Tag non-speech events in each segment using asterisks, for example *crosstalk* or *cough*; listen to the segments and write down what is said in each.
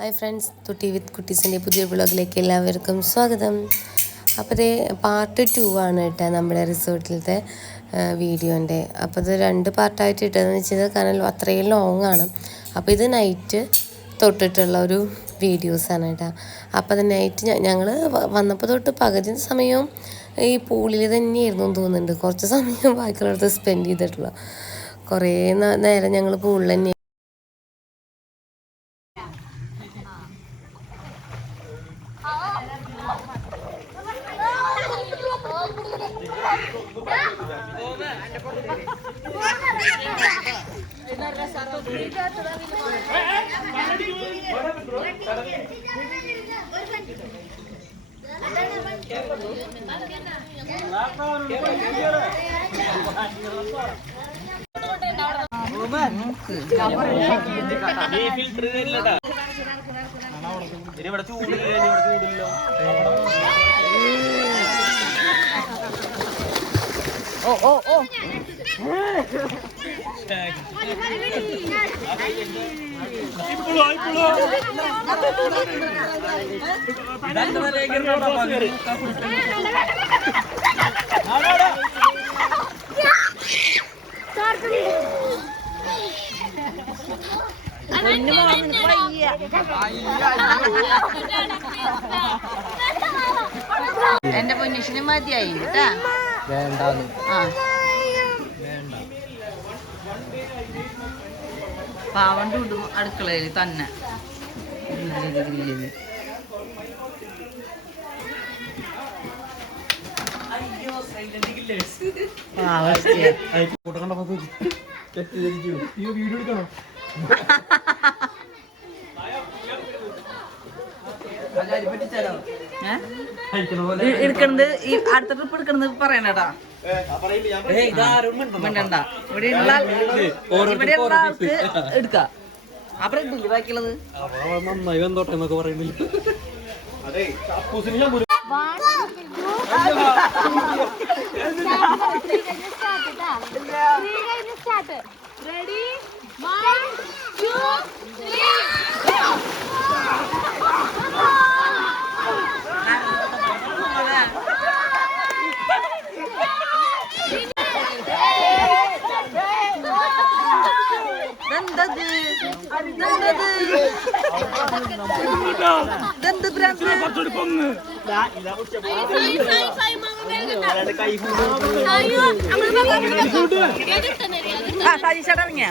Hi friends തുട്ടി വിത്ത് കുട്ടീസിന്റെ പുതിയ വ്ളോഗിലേക്ക് എല്ലാവർക്കും സ്വാഗതം. അപ്പോൾ ഇത് പാർട്ട് ടു ആണ് കേട്ടോ നമ്മുടെ റിസോർട്ടിലത്തെ വീഡിയോന്റെ അപ്പോൾ ഇത് രണ്ട് പാർട്ടായിട്ട് ഇട്ടതെന്ന് വെച്ചത് കാരണം അത്രയും ലോങ് ആണ്. അപ്പോൾ ഇത് നൈറ്റ് തൊട്ടിട്ടുള്ള ഒരു വീഡിയോസാണ് കേട്ടോ അപ്പോൾ അത് നൈറ്റ് ഞങ്ങൾ വന്നപ്പോൾ തൊട്ട് പകുതി സമയവും ഈ പൂളിൽ തന്നെയായിരുന്നു തോന്നുന്നുണ്ട്. കുറച്ച് സമയം ബാക്കിയുള്ളടത്ത് സ്പെൻഡ് ചെയ്തിട്ടുള്ള. കുറേ നേരം ഞങ്ങൾ പൂളിൽ തന്നെ ഇവിടെ ചൂടില്ല ഇവിടെ ചൂടില്ല എന്റെ പൊന്നിഷിന് മതിയായി കേട്ടാ വേണ്ടാന്ന് ആ പാവം ഇടും അടുക്കളയിൽ തന്നെ ഗ്രില്ല് ഗ്രില്ല് ഈ വീഡിയോ എടുക്കണോ എടുക്കണത് ഈ അടുത്ത ട്രിപ്പ് എടുക്കണത് പറയണടാ. മിണ്ടണ്ട ഇവിടെ ഉള്ള ഇവിടെ ഉള്ള ആൾക്ക് എടുക്കാം. അപ്പൊ ഇടില്ല ബാക്കിയുള്ളത്? നന്നായി വന്നോട്ടെ എന്നൊക്കെ പറയുന്നില്ല. അതെ ആ, സാജി ചേട്ടാ ഇറങ്ങിയാ?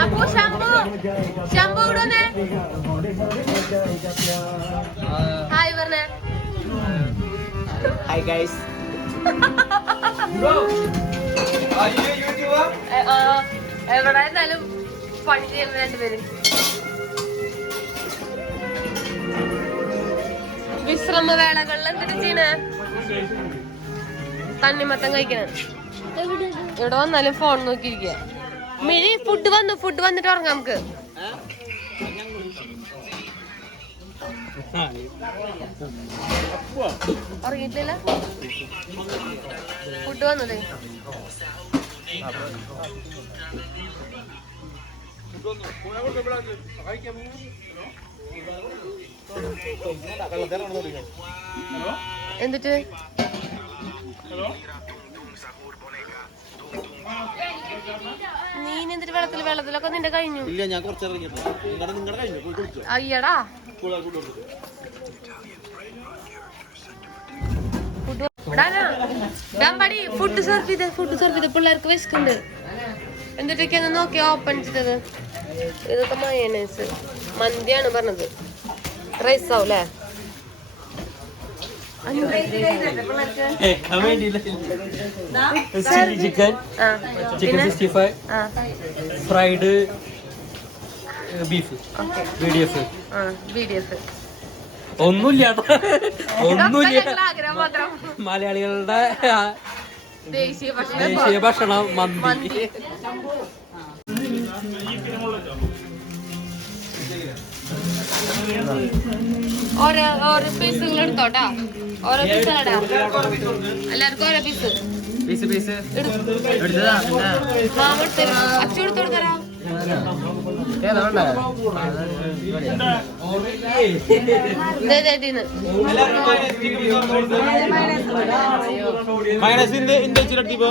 അപ്പു ശംഭു ശംഭു ഇവിടെ വന്നേ ഹായ് പറഞ്ഞേ ഹായ് ഗൈസ് എ- ആ, എവിടെ എന്നാലും പണി ചെയ്യുന്ന രണ്ടുപേരും വിശ്രമ വേളകളിൽ എന്തിനു ചെയ്യണേ? തണ്ണിമത്തം കഴിക്കണ. ഇവിടെ വന്നാലും ഫോൺ നോക്കിയിരിക്കുക. മിഴി ഫുഡ് വന്നു ഫുഡ് വന്നിട്ട് ഉറങ്ങാം നമുക്ക്. ഉറങ്ങിയിട്ടില്ല? ഫുഡ് വന്നതേ? എന്നിട്ട് നീ ഇനി എന്തിട്ട് വെള്ളത്തിൽ വെള്ളത്തിലൊക്കെ നിന്റെ കഴിഞ്ഞു? ഇല്ല ഞാൻ കുറച്ച് അയ്യടാ. ഡാമ്പടി ഫുഡ് സെർവ് ചെയ്ത് ഫുഡ് സെർവ് ചെയ്ത്. പിള്ളേർക്ക് വിശക്കുണ്ട് എന്നിട്ടൊക്കെയാണ് നോക്കി ഓപ്പൺ ചെയ്തത്? ഇതൊക്കെ മയണൈസ് മന്തിയാണ് പറഞ്ഞത്. റൈസ് ആവും അല്ലേ chilli chicken chicken sixty five ആ fried beef B D F ആ ബി ഡി എഫ് ഒന്നുമില്ല ഒന്നുമില്ല മലയാളികളുടെ ആ, ദേശീയ ഭക്ഷണം. ദേശീയ ഭക്ഷണം മന്തി. മന്തി ഓരോ പീസ് നിങ്ങൾ എടുത്തോട്ടാ. ഓരോ പീസ് എല്ലാവർക്കും ഓരോ പീസ് പീസ് പീസ് മാമ എടുത്തരും അച്ചു എടുത്തു കൊടുത്തരാ. ദേ, ദേ, ഇതിന്ന്. മൈനസിന്റെ ഇന്ത്യ ചിരട്ടിപ്പോ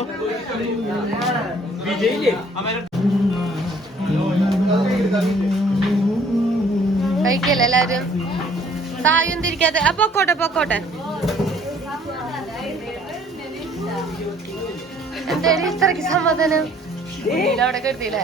കഴിക്കല്ലേ എല്ലാരും? തായും തിരിക്കാതെ ആ പൊക്കോട്ടെ പൊക്കോട്ടെ. എന്തായാലും ഇത്രക്ക് സമാധാനം? അവിടെ കരുതിയില്ലേ.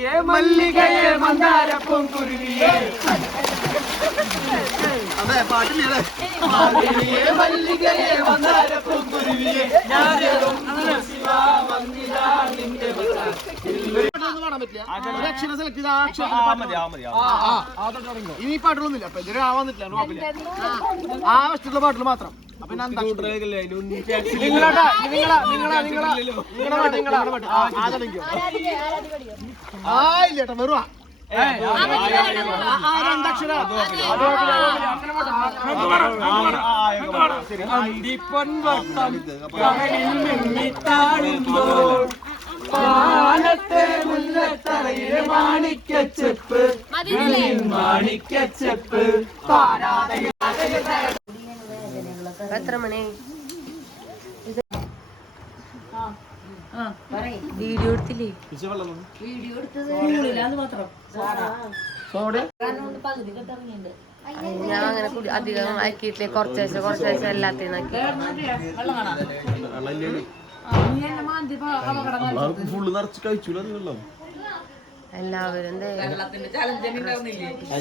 മാർഗഴിയെ മല്ലികയെ മന്ദാരപ്പും കുരുവിയെ അതെ പാട്ടില്ലേ മാർഗഴിയെ മല്ലികയെ മന്ദാരപ്പും കുരുവിയെ അക്ഷരം സെലക്ട് ചെയ്ത് ഇനി പാട്ടുകളൊന്നുമില്ല അപ്പൊ ഇതൊരു ആ വന്നിട്ടില്ല കുഴപ്പമില്ല ആ വെച്ചിട്ടുള്ള പാട്ടുകൾ മാത്രം അപ്പൊ ഞാൻ അന്താക്ഷരി. നിങ്ങളാട്ടാ, നിങ്ങളാ നിങ്ങളാ നിങ്ങളാ നിങ്ങളെ പാട്ട് നിങ്ങളെ പാട്ട്. ആ, ആ തുടങ്ങിക്കോ ആ ഇല്ല കേട്ടോ വെറുവാ മിന്നിത്താഴുമ്പോൾ പാലത്തെ മുല്ലത്തറയിലെ മാണിക്കച്ചെപ്പ് മാണിക്കച്ചെപ്പ് എത്ര മണി വീഡിയോ എടുത്തില്ലേ? ഞാൻ അങ്ങനെ കുടി അധികം ആക്കിയിട്ടില്ലേ. കഴിച്ചൂല അത് വെള്ളം? എല്ലാവരും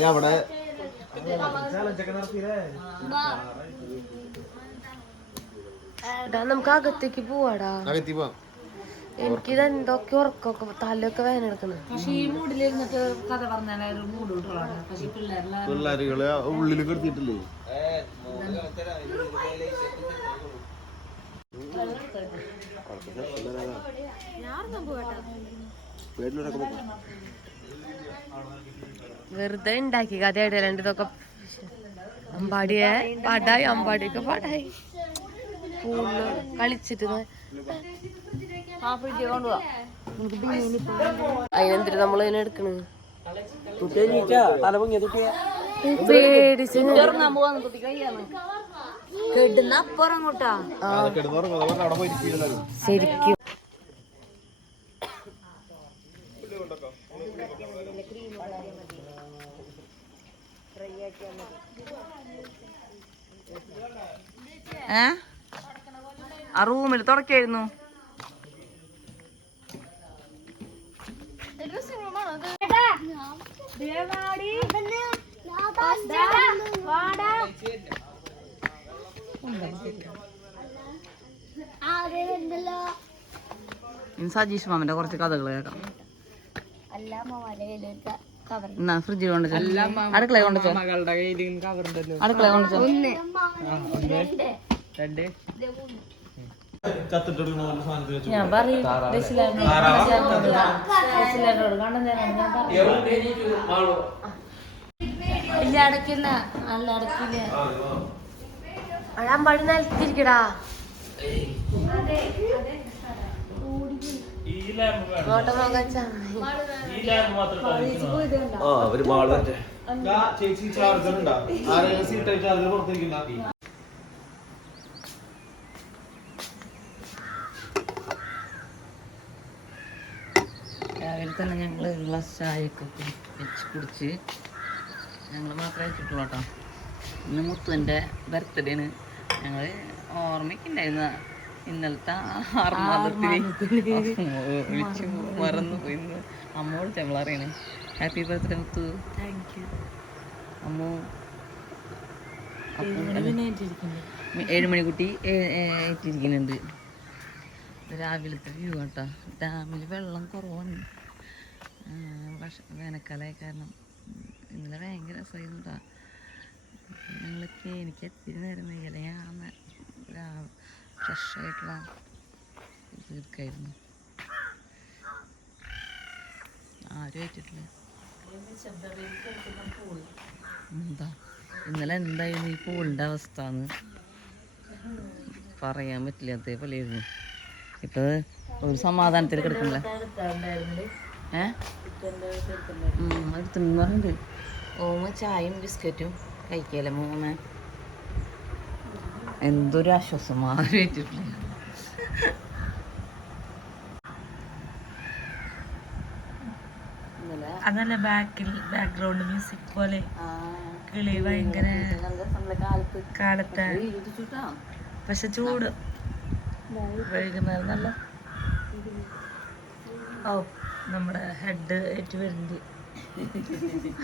അവിടെ എടാ നമുക്ക് അകത്തേക്ക് പോവാടാ. പോവാം. എനിക്കിത് എന്തൊക്കെ ഉറക്കൊക്കെ തലയൊക്കെ വേദന എടുക്കണം പിള്ളേരുകളെ ഉള്ളിൽ കിടത്തിയിട്ടില്ലേ? വെറുതെ ഉണ്ടാക്കി കഥ ഇടലുണ്ട് ഇതൊക്കെ അമ്പാടിയെ പാടായി അമ്പാടിയൊക്കെ പാടായി. പൂൾ കളിച്ചിട്ട് അതിനെന്തിട്ട് നമ്മൾ അതിനെ എടുക്കണ്? തല പൊങ്ങിയ തുട്ടിയ പേടിച്ച് കിടന്നുറങ്ങും അവിടെ പോയിരിക്കും ശരിക്കും. ഏ? ആ റൂമിൽ തുടക്കായിരുന്നു. ഇനി സജീഷ് മാമന്റെ കുറച്ച് കഥകൾ കേൾക്കാം. എന്നാ ഫ്രിഡ്ജിൽ കൊണ്ടുവച്ചോ അടുക്കള കവറുണ്ടല്ലോ അടുക്കള കൊണ്ടുവച്ചോ രണ്ട്. ഞാൻ പറയും ഇല്ല അടക്കില്ല. അല്ല അടക്കില്ല. നിലത്തിരിക്കടാ അവർ ബാൾ ചേച്ചി ചാർജർ ഉണ്ടാ. ആ സീറ്റ് ചാർജർ കൊടുത്തിരിക്കുന്ന. തന്നെ ഞങ്ങൾ ഗ്ലാസ് ചായയൊക്കെ വെച്ച് കുടിച്ച് ഞങ്ങൾ മാത്രമേ വെച്ചിട്ടുള്ളൂ കേട്ടോ. ഇന്ന് മുത്തുവിന്റെ ബർത്ത്ഡേ ആണ് ഞങ്ങൾ ഓർമ്മയ്ക്കുണ്ടായിരുന്ന ഇന്നലത്തെ ആർമാദത്തിന് വിളിച്ച് മറന്നു പോയി ഇന്ന്. അമ്മോട് വിളിച്ച നമ്മളറിയണേ happy birthday Muthu. Thank you അമ്മ. ഏഴുമണിക്കുട്ടി ഏറ്റിരിക്കുന്നുണ്ട് രാവിലത്തെ വ്യൂ കേട്ടോ ഡാമിൽ വെള്ളം കുറവാണ്. പക്ഷെ വേനൽക്കാലമായ കാരണം ഇന്നലെ ഭയങ്കര രസമായിരുന്നു കേട്ടോ ഞങ്ങളൊക്കെ എനിക്ക് എത്തിരി നേരം വൈകല ഞാൻ ഫ്രഷ് ആയിട്ടുള്ള ഇത് എടുക്കായിരുന്നു. ആരും ആയിട്ടില്ല എന്താ? ഇന്നലെ എന്തായിരുന്നു ഈ പൂളിന്റെ അവസ്ഥ എന്ന് പറയാൻ പറ്റില്ല. അതേപോലെയായിരുന്നു. ഇപ്പൊ ഒരു സമാധാനത്തിൽ കിടക്കണില്ല ഏ? അടുത്തുണ്ട് ഓമ ചായയും ബിസ്ക്കറ്റും കഴിക്കല്ലേ മൂന്ന് എന്തൊരു ആശ്വാസം മാറിയിട്ടില്ല അതല്ല ബാക്കിൽ ബാക്ക്ഗ്രൗണ്ട് മ്യൂസിക് പോലെ. കിളി ഭയങ്കര കാലത്തെ പക്ഷെ ചൂട്. വൈകുന്നേരം നല്ല ഓ നമ്മുടെ ഹെഡ് ഏറ്റു വരുന്നത്.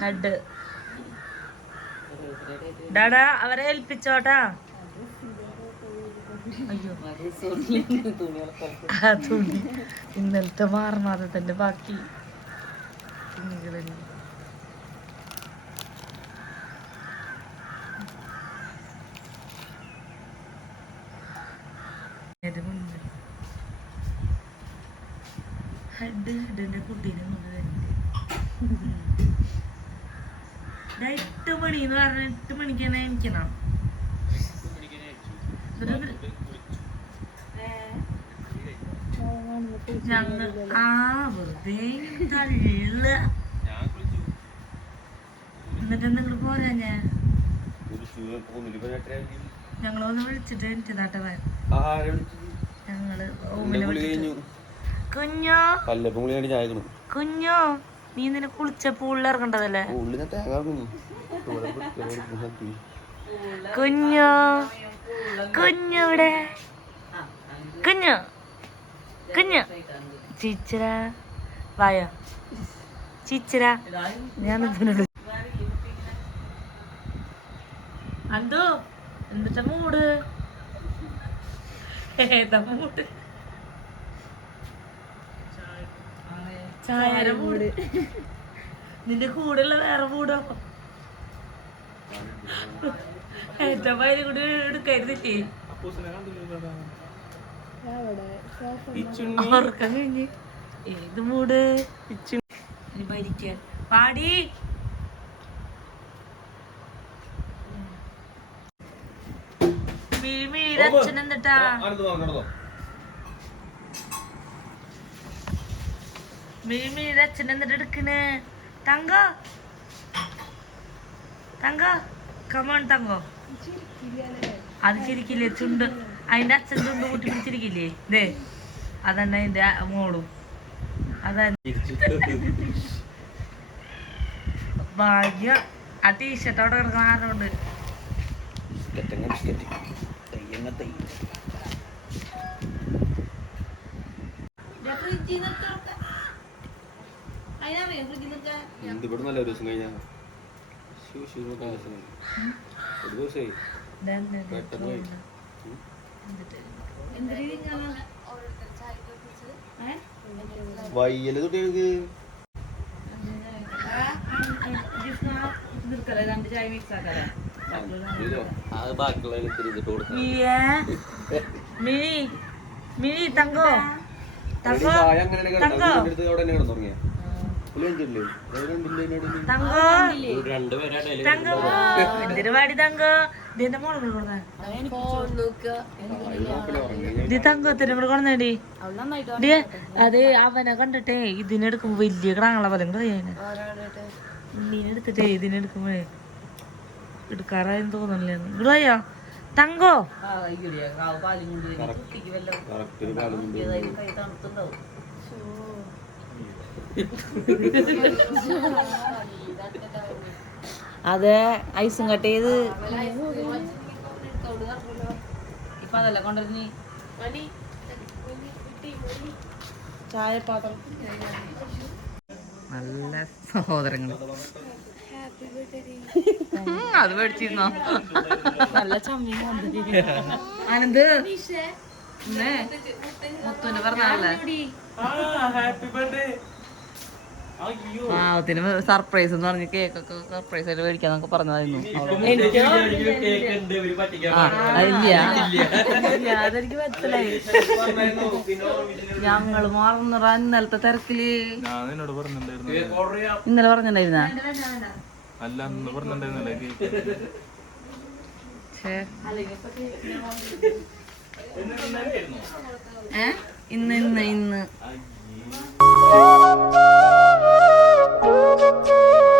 ഹെഡ് ഡാടാ അവരെ ഏൽപ്പിച്ചോട്ടാ. അയ്യോ. ആ തുണി. ഇന്നലത്തെ മാർമാദത്തിന്റെ ബാക്കി. തുണികളല്ലേ ഇത് മുന്നിൽ. ഹെഡ് ഹെഡിന്റെ കുട്ടീനെ കൊണ്ട് എട്ട് മണി എന്ന് പറഞ്ഞ എട്ട് മണിക്ക് തന്നെ എനിക്കണം ഞങ്ങൾ ആ വെറുതെ തള്ള. എന്നിട്ട് നിങ്ങൾ പോരാ ഞാൻ ഞങ്ങളൊന്ന് വിളിച്ചിട്ട് എനിക്ക് എനിച്ചതാട്ടെ ഞങ്ങൾ റൂമിൽ വിളിച്ചിട്ട്. കുഞ്ഞോ? കല്ലപ്പം കുളി ഞാൻ കുഞ്ഞോ നീ നിന്നെ കുളിച്ചപ്പോ ഉള്ളിൽ ഇറങ്ങണ്ടതല്ലേ? ഉള്ളിൽ ഞാൻ തേങ്ങ കുഞ്ഞോ കുഞ്ഞൂടെ കുഞ്ഞു കുഞ്ഞു. ചിച്ചിര വായോ. ചിച്ചിര ഞാൻ ഇതിനോട് അന്തോ എന്നിട്ട മൂട്? ഏതാ മൂട്? ചായര മൂട്. *laughs* നിന്റെ കൂടെയുള്ള വേറെ മൂടോ? ഏറ്റവും വയലും കൂടി എടുക്കരുതില്ലേ ഉറക്കം കഴിഞ്ഞ്. ഏത് മൂട്? ഭരിക്കാൻ പാടി. അച്ഛൻ എന്നിട്ടാ? മീമിയുടെ അച്ഛൻ എന്നിട്ട് എടുക്കണേ. തങ്ക. തങ്ക. കമോൺ തങ്കോ. അത് ചിരിക്കില്ലേ ചുണ്ട്. അതിന്റെ അച്ഛൻ ചുണ്ട് കൂട്ടി പിടിച്ചിരിക്കില്ലേ? ദേ അതന്നെ അതിന്റെ മോളും. അതന്നെ. ഭാഗ്യ. ആ ടീഷർട്ട് അവിടെ കിടക്കണ ആരോണ്ട് ഇവിടെ നല്ല ഒരു ദിവസം കഴിഞ്ഞാ? ശിവ ശിവ ദിവസം ഒരു ദിവസമായി പെട്ടെന്ന് വയ്യൽ മിനിയേ മിനി മിനി തങ്കോ. തങ്കോ തങ്കോ. തങ്കോ. തങ്കോ. ഇതിന്റെ ഇത് തങ്കത്തിന് ഇവിടെ അത് അവനെ കണ്ടിട്ടേ ഇതിനെടുക്കുമ്പോ വലിയ കിടാങ്ങളെ പോലെ കഴിയാന് ഇതിനെടുത്തിട്ടേ ഇതിനെടുക്കുമ്പോഴേ എടുക്കാറായെന്ന് തോന്നണില്ലേ? തങ്കോ. കൊണ്ട് കുട്ടിക്ക് വല്ല കറക്റ്റ് ഒരു കാലം കൊണ്ട് കൈ തണുത്തുണ്ടാവും അതെ ഐസും കട്ട് ചെയ്ത്. ഇപ്പൊ അതല്ല കൊണ്ടുവരുന്നീ. ചായ പാത്രം നല്ല സഹോദരങ്ങൾ അത് മേടിച്ചിരുന്നോ? നല്ല ചമ്മി മുത്തുവിന്റെ ഇന്നേ. ഹാപ്പി പറഞ്ഞല്ലേ പാവത്തിന് സർപ്രൈസ് എന്ന് പറഞ്ഞ് കേക്കൊക്കെ സർപ്രൈസ് ആയിട്ട് മേടിക്കാന്നൊക്കെ പറഞ്ഞതായിരുന്നു. അതെനിക്ക് മനസ്സിലായി. ഞങ്ങൾ മറന്നറ ഇന്നലത്തെ തിരക്കിൽ. ഇന്നലെ പറഞ്ഞിട്ടുണ്ടായിരുന്ന? അല്ല പറഞ്ഞിട്ടുണ്ടായിരുന്നല്ലേ ഇന്ന് ഇന്ന് ഇന്ന്. Thank you.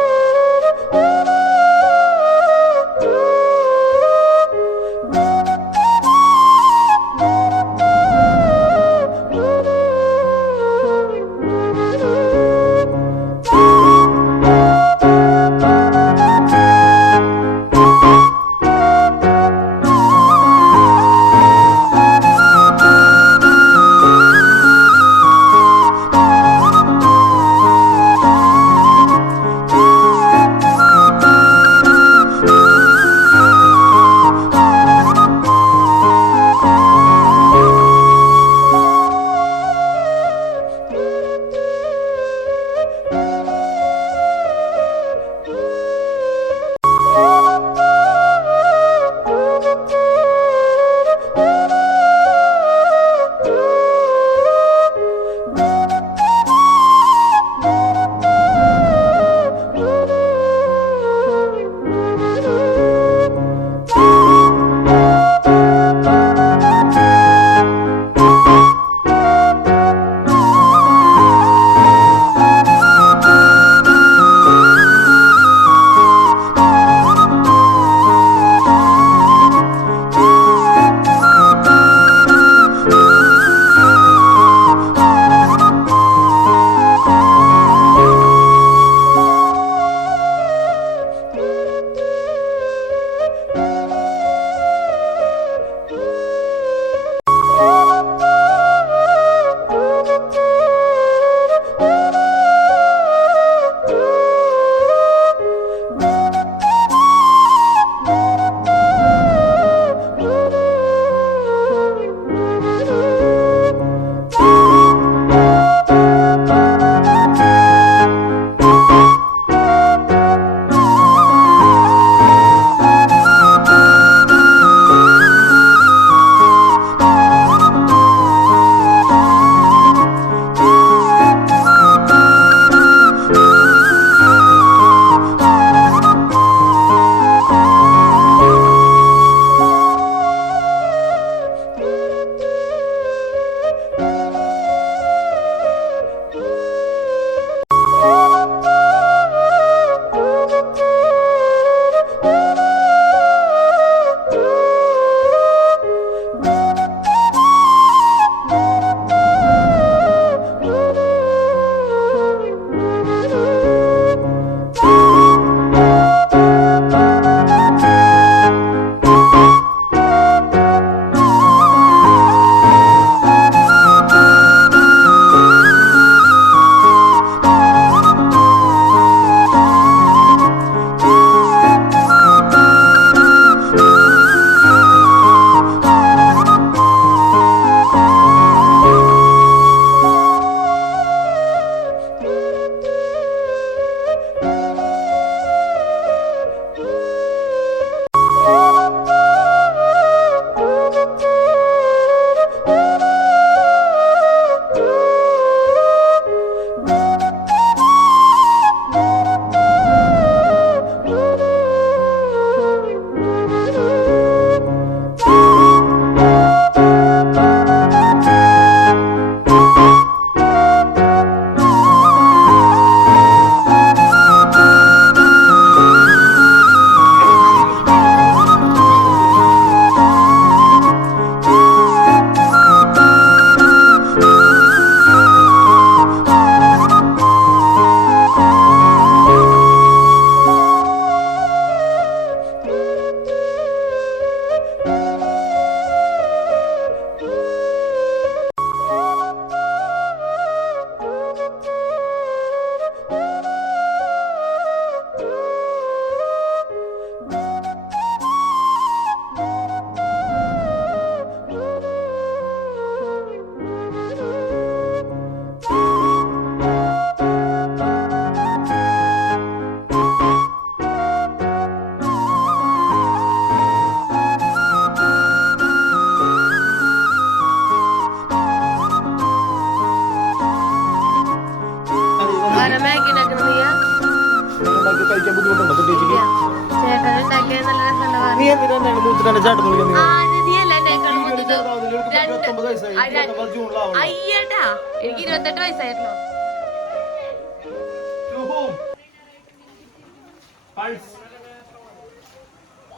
ഇരുപത്തൊമ്പത് വയസ്സായി. ഇരുപത്തൊമ്പത് ജൂണിലാവും അയ്യടാ എനിക്ക് ഇരുപത്തെട്ട് വയസ്സായിരുന്നു.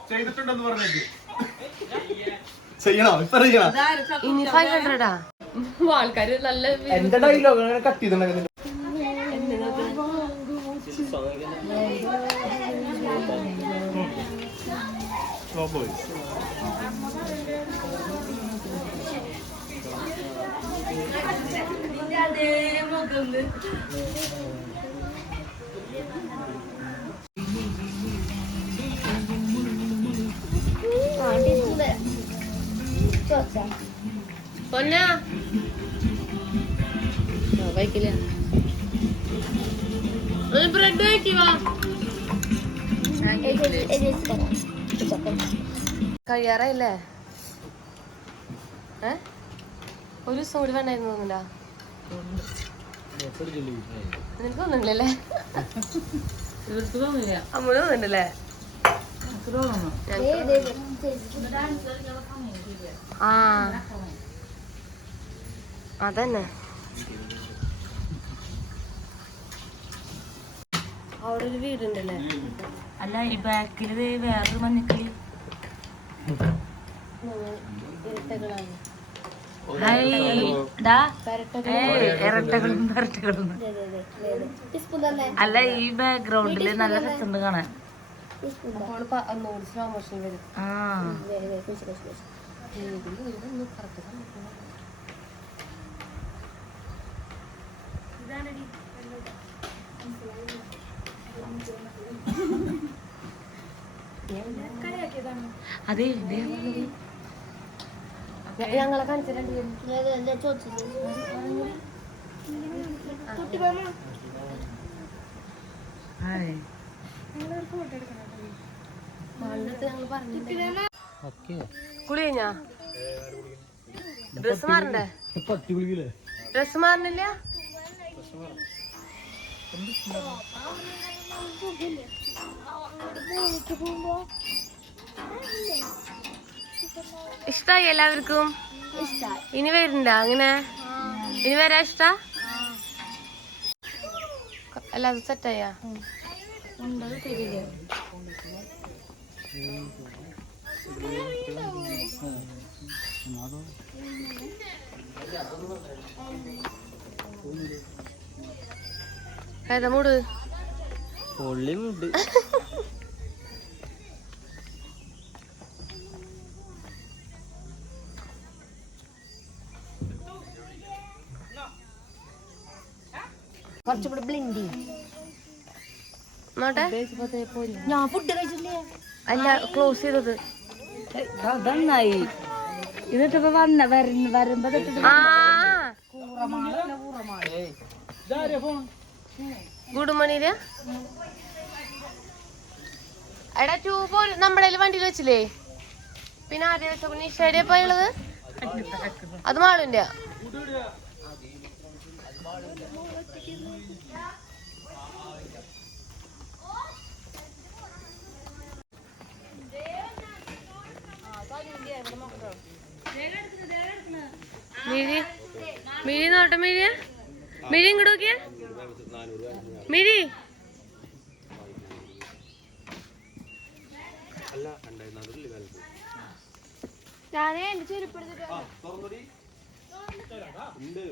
ചെയ്തിട്ടുണ്ടെന്ന് പറഞ്ഞേക്ക്. ചെയ്യണോ? ഇപ്പൊ ചെയ്യണോ? ഇനി ഫൈവ് ഹൺഡ്രഡാ ആൾക്കാര് നല്ല എന്റെ ഡയലോഗ് അങ്ങനെ കട്ട് ചെയ്തിട്ടുണ്ടെങ്കിൽ പൊന്നാ? കഴിക്കില്ല ബ്രെഡ് കഴിക്കുവാ കഴിയാറായില്ലേ ഒരു കൂടി വേണ്ടായിരുന്നു തോന്നുന്നുണ്ടാ? നിനക്ക് തോന്നുന്നില്ലല്ലേ ഇവർക്ക് തോന്നില്ല. അമ്മൂന് തോന്നുന്നുണ്ടല്ലേ തോന്നുന്നു ആ. അതന്നെ. അവിടെ ഒരു വീടുണ്ടല്ലേ? അല്ല ഈ ബാക്കിൽ വേറൊരു മഞ്ഞക്കിളി. ഇരട്ടകളാണ് ഇരട്ടകളും ഇരട്ടകളും അല്ല ഈ ബാക്ക്ഗ്രൗണ്ടിൽ നല്ല രസമുണ്ട് കാണാൻ. ആ. അതെ ഞങ്ങളെ കുളി കഴിഞ്ഞാ? ഡ്രസ് മാറണ്ടേ? ഡ്രസ് മാറണില്ല? ഇഷ്ടായി എല്ലാവർക്കും? ഇനി വരുന്നുണ്ടോ അങ്ങനെ? ഇനി വരാ ഇഷ്ട? എല്ലാതും സെറ്റായാ ഏതാ മൂട്? പൊള്ളിമുണ്ട്. നോട്ടെ ഞാൻ ഫുഡ് കഴിച്ചില്ലേ? അല്ല ക്ലോസ് ചെയ്തത്. നന്നായി എന്നിട്ട് വന്ന വരുന്ന വരുമ്പോ ഗുഡ് മോർണിംഗ് എടാ ട്യൂബ് നമ്മുടെ വണ്ടിയിൽ വെച്ചില്ലേ? പിന്നെ ആദ്യം നിഷയുടെ അത് മാളുന്റെ മിഴി മിഴി നോട്ടെ മിഴിയ മിഴി ഇങ്ങോട്ട് നോക്കിയ. മിഴി. ഞാനേ എന്റെ ചെരുപ്പെടുത്തിട്ട് ഉണ്ട്.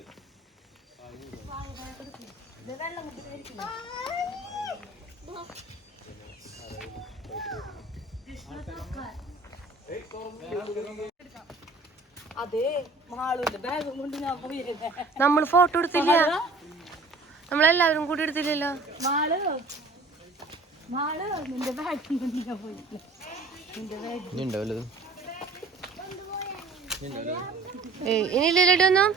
അതെ. മാളുണ്ട് ബാഗും കൊണ്ട് ഞാൻ പോയി നമ്മൾ ഫോട്ടോ എടുത്തില്ല. നമ്മളെല്ലാവരും കൂടി എടുത്തില്ലല്ലോ. ഇനി ഇനിയില്ലല്ലോ ഒന്നും.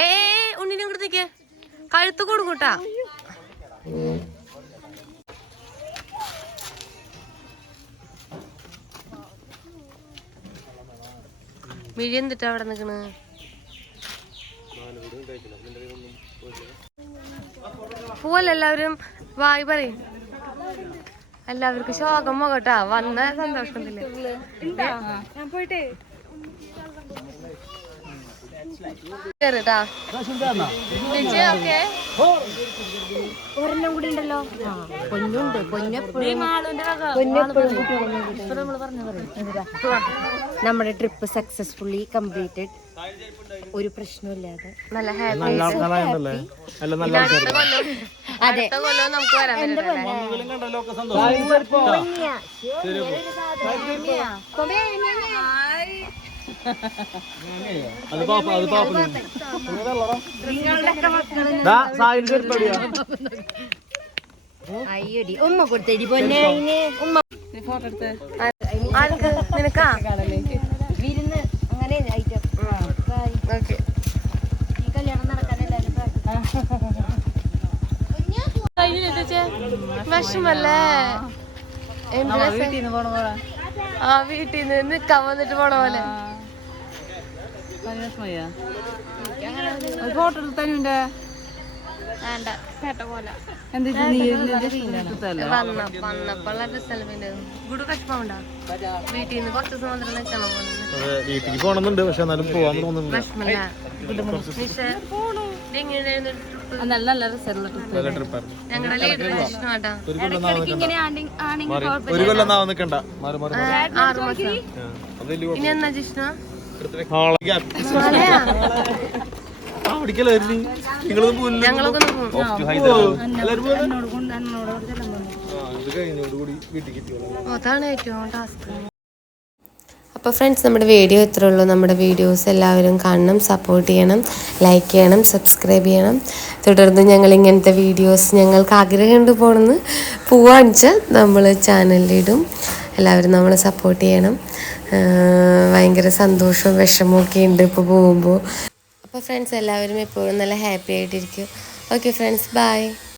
ഏ ഉണ്ണിനെ കൊടുത്തേക്ക് കഴുത്ത് കൊടുക്കൂട്ടാ മിഴി എന്തിട്ടാ അവിടെ നിൽക്കണ് പോവല്ലോ എല്ലാവരും? വായി പറയും. എല്ലാവർക്കും ശോകം പോകട്ടാ വന്ന സന്തോഷത്തിൽ. പോയിട്ടേ. ഒരെണ്ണം കൂടി ഉണ്ടല്ലോ പൊന്നുണ്ട് പൊന്നെപ്പോഴും നമ്മുടെ ട്രിപ്പ് സക്സസ്ഫുള്ളി കംപ്ലീറ്റഡ് ഒരു പ്രശ്നമില്ലാതെ നല്ല ഹാപ്പി അതെ കൊല്ലം. അടുത്ത കൊല്ലം നമുക്ക് വരാൻ അത് പാപ്പ അത് പാപ്പ ദാ സായിന് ചെരുപ്പടിയാ അയ്യടി ഉമ്മ കൊടുത്തടി പൊന്നെ. ഉമ്മ ആൾക്ക് നിനക്കാ? വിരുന്ന് അങ്ങനെ ഐറ്റം ഓക്കെ ഈ കല്യാണം നടക്കാൻ എല്ലാവരും വിഷമല്ലേ. ആ വീട്ടിൽ നിന്ന് നിക്കാൻ വന്നിട്ട് പോണ പോലെ. ഫോട്ടോ വേണ്ട കേട്ട പോലെ. പിന്നെ ഗുഡ് വിഷമമുണ്ടാ വീട്ടിൽ പോകണമെന്നുണ്ട് പക്ഷെ എന്നാലും പോവാൻ ട്രിപ്പ് നല്ല നല്ല രസമുള്ള ട്രിപ്പ് ഒരു കൊല്ലം. ഒരു അത് വലിയ ഇനി എന്നാ ജിഷ്ണ അതാണ് ടാസ്ക് അപ്പോൾ ഫ്രണ്ട്സ് നമ്മുടെ വീഡിയോ ഇത്രേ ഉള്ളൂ. നമ്മുടെ വീഡിയോസ് എല്ലാവരും കാണണം സപ്പോർട്ട് ചെയ്യണം ലൈക്ക് ചെയ്യണം സബ്സ്ക്രൈബ് ചെയ്യണം. തുടർന്ന് ഞങ്ങൾ ഇങ്ങനത്തെ വീഡിയോസ് ഞങ്ങൾക്ക് ആഗ്രഹമുണ്ട് പോകണമെന്ന് പോവാണിച്ചാൽ നമ്മൾ ചാനലിലിടും എല്ലാവരും നമ്മളെ സപ്പോർട്ട് ചെയ്യണം. ഭയങ്കര സന്തോഷവും വിഷമവും ഒക്കെ ഉണ്ട് ഇപ്പോൾ പോകുമ്പോൾ അപ്പോൾ ഫ്രണ്ട്സ് എല്ലാവരും എപ്പോഴും നല്ല ഹാപ്പി ആയിട്ടിരിക്കും. Okay friends bye